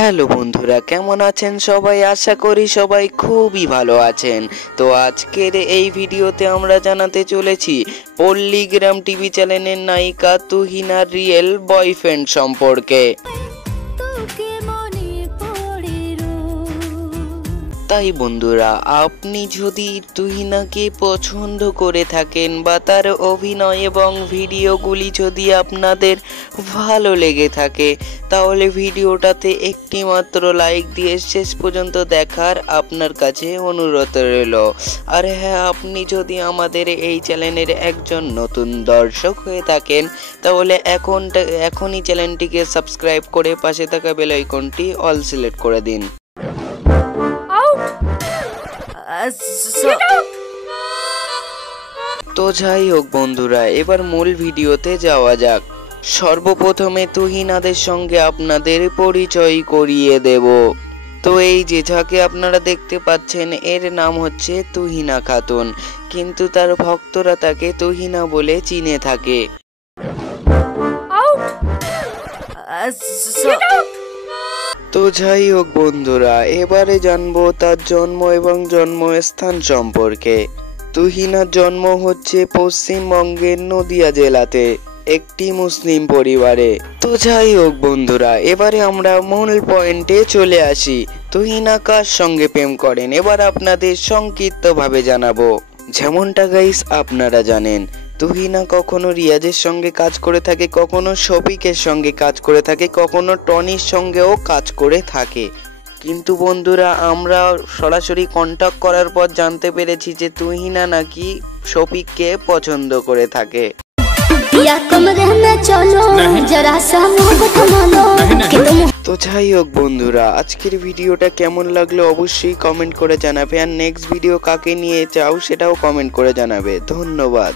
Hello বন্ধুরা, কেমন আছেন সবাই? আশা করি সবাই খুবই ভালো আছেন। তো আজকের এই ভিডিওতে আমরা জানাতে চলেছি পল্লীগ্রাম টিভি চ্যানেলের নায়িকা তুহিনার রিয়েল বয়ফ্রেন্ড সম্পর্কে। তাই বন্ধুরা, আপনি যদি তুহিনাকে পছন্দ করে থাকেন বা তার অভিনয় এবং ভিডিওগুলি যদি আপনাদের ভালো লেগে থাকে, তাহলে ভিডিওটাতে একটি মাত্র লাইক দিয়ে শেষ পর্যন্ত দেখার আপনার কাছে অনুরোধ রইল। আর হ্যাঁ, আপনি যদি আমাদের এই চ্যানেলের একজন নতুন দর্শক হয়ে থাকেন, তাহলে এখনই চ্যানেলটিকে সাবস্ক্রাইব করে পাশে থাকা বেল আইকনটি অল সিলেক্ট করে দিন। তো যাই হোক বন্ধুরা, এবার মূল ভিডিওতে যাওয়া যাক। সর্বপ্রথমে তুহিনাদের সঙ্গে আপনাদের পরিচয় করিয়ে দেব। তো এই যে যাকে আপনারা দেখতে পাচ্ছেন, এর নাম হচ্ছে তুহিনা খাতুন, কিন্তু তার ভক্তরা তাকে তুহিনা বলে চিনে থাকে। তো যাই হোক বন্ধুরা, এবারে জানবো তার জন্ম এবং জন্মস্থান সম্পর্কে। তুহিনার জন্ম হচ্ছে পশ্চিমবঙ্গের নদিয়া জেলাতে একটি মুসলিম পরিবারে। তো যাই হোক বন্ধুরা, এবারে আমরা মূল পয়েন্টে চলে আসি। তুহিনা কার সঙ্গে প্রেম করেন এবার আপনাদের সংক্ষিপ্তভাবে জানাবো। যেমনটা গাইস আপনারা জানেন, তুহিনা কখনো রিয়াজের সঙ্গে কাজ করে থাকে, কখনো শফিকের সঙ্গে কাজ করে থাকে, কখনো টনির সঙ্গেও কাজ করে থাকে। কিন্তু বন্ধুরা, আমরা সরাসরি কন্ট্যাক্ট করার পর জানতে পেরেছি যে তুহিনা নাকি শফিককে পছন্দ করে থাকে। তো যাই হোক বন্ধুরা, আজকের ভিডিওটা কেমন লাগলো অবশ্যই কমেন্ট করে জানাবে, আর নেক্সট ভিডিও কাকে নিয়ে চাও সেটাও কমেন্ট করে জানাবে। ধন্যবাদ।